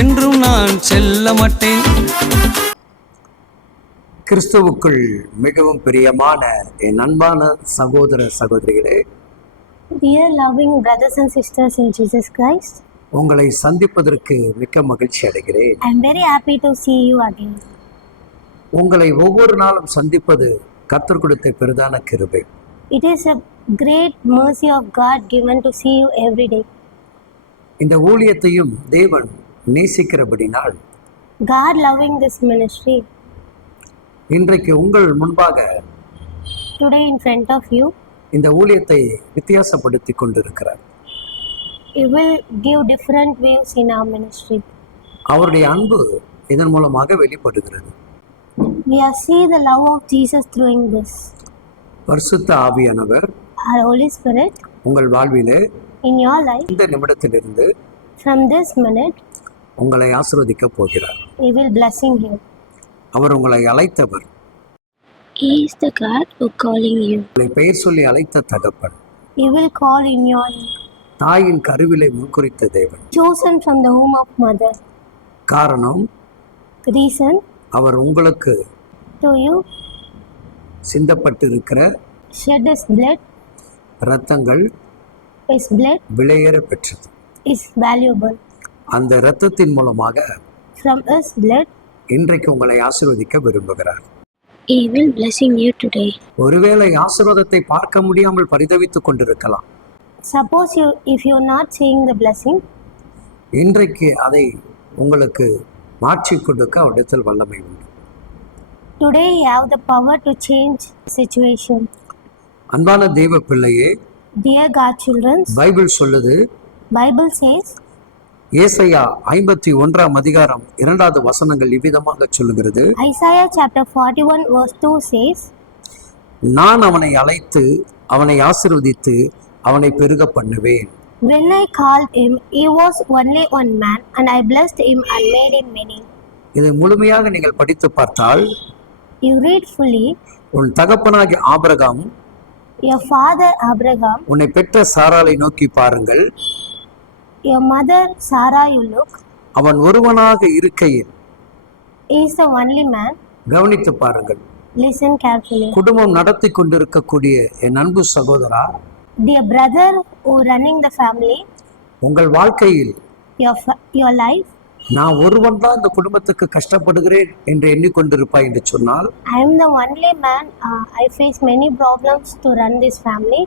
என்றும் நான் செல்ல மாட்டேன். கிறிஸ்துவுக்குள் மிகவும் பிரியமான என் அன்பான சகோதர சகோதரிகளே, Dear loving brothers and sisters in Jesus Christ, உங்களை சந்திப்பதற்கு மிக்க மகிழ்ச்சி அடைகிறேன். I am very happy to see you again. உங்களை ஒவ்வொரு நாளும் சந்திப்பது கர்த்தர் கொடுத்த பெரிதான கிருபை. It is a great mercy of God given to see you every day. இந்த ஊழியத்தையும் தேவன் நேசிக்கிறபடினால் God loving this ministry, இன்றைக்கு உங்கள் முன்பாக today in front of you, இந்த ஊழியத்தை வித்தியாசப்படுத்தி கொண்டிருக்கிறார். He will give different views in our ministry. அவருடைய அன்பு இதன் மூலமாக வெளிப்படுகிறது. We are see the love of Jesus through this. பரிசுத்த ஆவியானவர் Our Holy Spirit உங்கள் வாழ்விலே in your life, இந்த நிமிடத்திலிருந்து from this minute, உங்களை ஆசீர்வதிக்க போகிறார். He will blessing you. அவர் உங்களை அழைத்தவர். He is the God who calling you. உங்களை பெயர் சொல்லி அழைத்த தகப்பன். He will call in your name. தாயின் கருவிலை முன்குறித்த தேவன். Chosen from the womb of mother. காரணம், Reason அவர் உங்களுக்கு to you சிந்தப்பட்டிருக்கிற shed his blood. இரத்தங்கள் His blood விலையேற பெற்றது. is valuable. அந்த இரத்தத்தின் மூலமாக From his blood, இன்றைக்கு உங்களை ஆசீர்வதிக்க விரும்புகிறார். He will blessing you today. ஒருவேளை ஆசீர்வாதத்தை பார்க்க முடியாமல் பரிதவித்துக் கொண்டிருக்கலாம். Suppose you, if you're not seeing the blessing, இன்றைக்கு அதை உங்களுக்கு மாற்றி கொடுக்க அவரிடத்தில் வல்லமை உண்டு. today you have the power to change situation. அன்பான தெய்வ பிள்ளையே, Dear God children, பைபிள் சொல்லுது, Bible says, ஏசாயா 51 அதிகாரம் 2 வசனங்கள் இவ்விதமாக சொல்லுகிறது. Isaiah chapter 41 verse 2 says, நான் அவனை அழைத்து அவனை ஆசீர்வதித்து அவனை பெருக பண்ணுவேன். when I called him, he was only one man, and I blessed him and made him many. இதை முழுமையாக நீங்கள் படித்து பார்த்தால், You read fully, உன் தகப்பனாகிய ஆபிரகாம் your father Abraham, உன்னை பெற்ற சாராளை நோக்கி பாருங்கள், your mother Sarah, you look, அவன் ஒருவனாக இருக்கையில் he is the only man. கவனித்து பாருங்கள். Listen carefully. குடும்பம் நடத்தி கொண்டிருக்கக்கூடிய என் அன்பு சகோதரா, Dear brother who running the family, உங்கள் வாழ்க்கையில் your life, நான் ஒருவன் தான் இந்த குடும்பத்துக்கு கஷ்டப்படுகிறேன் என்று எண்ணிக்கொண்டிருப்பாய் என்று சொன்னால், I am the only man, I face many problems to run this family.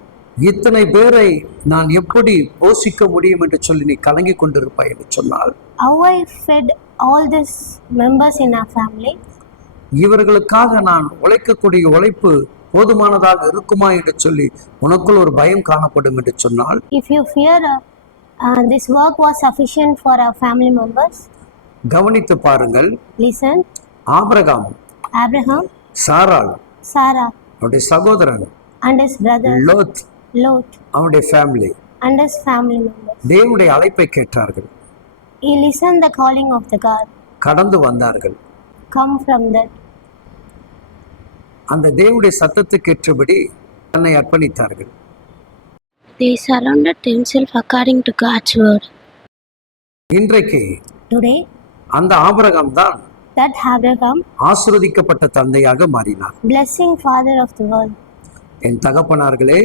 இத்தனை பேரை நான் எப்படி போஷிக்க முடியும் என்று சொல்லி நீ கலங்கி கொண்டிருப்பாய் என்று சொன்னால், How I fed all these members in our family, இவர்களுக்காக நான் உழைக்கக்கூடிய உழைப்பு போதுமானதாக இருக்குமா என்று சொல்லி உனக்குள் ஒரு பயம் காணப்படும் என்று சொன்னால், if you fear this work was sufficient for our family members, கவனித்து பாருங்கள். listen, ஆபிரகாம், Abraham, சாராள், Sarah அவருடைய சகோதரன் and his brothers, Lot, Lot அவனுடைய family and his family members, தேவனுடைய அழைப்பை கேட்டார்கள், he listened the calling of the God, கடந்து வந்தார்கள். come from that. அந்த தேவனுடைய சத்தத்துக்கு ஏற்றபடி தன்னை அர்ப்பணித்தார்கள். They surrounded themselves according to God's word. இன்றைக்கு Today, அந்த ஆபிரகாம் தான் that Abraham, ஆசீர்வதிக்கப்பட்ட தந்தையாக மாறினார். blessing father of the world. N தகப்பனார்களே,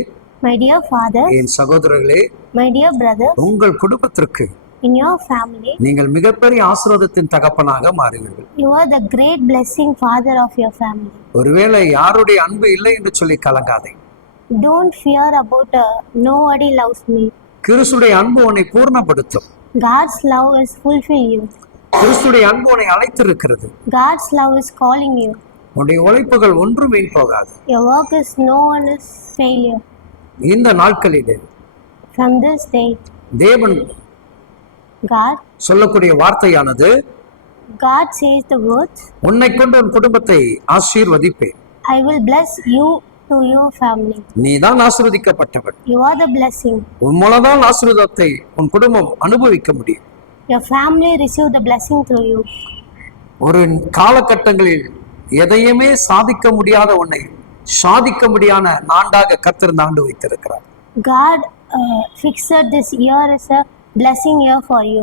My dear father, என் சகோதரர்களே, my dear brother, உங்கள் குடும்பத்திற்கு in your family, நீங்கள் மிகப்பெரிய ஆசீர்வாதத்தின் தகப்பனாக மாறுவீர்கள். you are the great blessing father of your family. ஒருவேளை யாருடைய அன்பு இல்லை என்று சொல்லி கலங்காதே. Don't fear about nobody loves me. கிறிஸ்துடைய அன்பு உன்னை பூர்ணப்படுத்தும். God's love is fulfill you. கிறிஸ்துடைய அன்பு உன்னை அழைத்திருக்கிறது. God's love is calling you. உன்னுடைய உழைப்புகள் ஒன்றும் வீண் போகாது. Your work is no one is failure. இந்த நாட்களிலே From this day, தேவன் God சொல்லக்கூடிய வார்த்தையானது, says the words, உன்னை கொண்டு உன் குடும்பத்தை ஆசீர்வதிப்பேன். I will bless you to your family. நீதான் ஆசீர்வதிக்கப்பட்டவன். You are the blessing. உன் மூலம்தான் ஆசீர்வாதத்தை உன் குடும்பம் அனுபவிக்க முடியும். Your family receive the blessing through you. ஒரு காலகட்டங்களில் எதையுமே சாதிக்க முடியாத உன்னை சாதிக்க முடியாத நாண்டாக கர்த்தர் இந்த ஆண்டு வைத்திருக்கிறார். God fixed this year as a blessing year for you.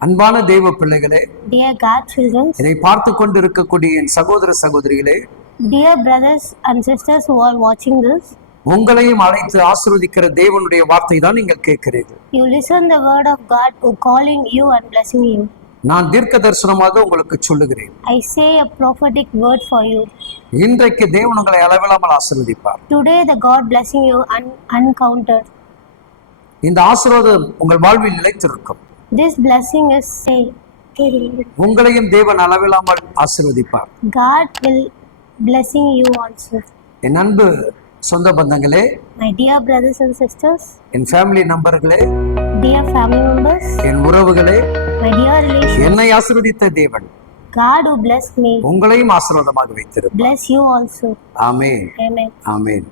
அன்பான தேவ பிள்ளைகளே, Dear God children, இதை பார்த்து கொண்டிருக்கக்கூடிய என் சகோதர சகோதரிகளே, dear brothers and sisters who are watching this, உங்களையும் அழைத்து ஆசீர்வதிக்கிற தேவனுடைய வார்த்தை தான் நீங்கள் கேட்கிறீர்கள். you listen the word of God who calling you and blessing you. நான் தீர்க்க தரிசனமாக உங்களுக்கு சொல்லுகிறேன், I say a prophetic word for you. இன்றைக்கு தேவன் உங்களை அளவில்லாமல் ஆசீர்வதிப்பார். Today the God blessing you uncounted. இந்த ஆசீர்வாதம் உங்கள் வாழ்வில் நிலைத்திருக்கும். This blessing is say, உங்களையும் தேவன் அளவில்லாமல் ஆசீர்வதிப்பார். God will blessing you also. என் அன்பு சொந்த பந்தங்களே, My dear brothers and sisters, என் ஃபேமிலி நம்பர்களே, dear family members, என் உறவுகளே, my dear relations, என்னை ஆசீர்வதித்த தேவன் God who blessed me, உங்களையும் ஆசீர்வாதமாக வைத்திருப்பார். bless you also. Amen, Amen. Amen.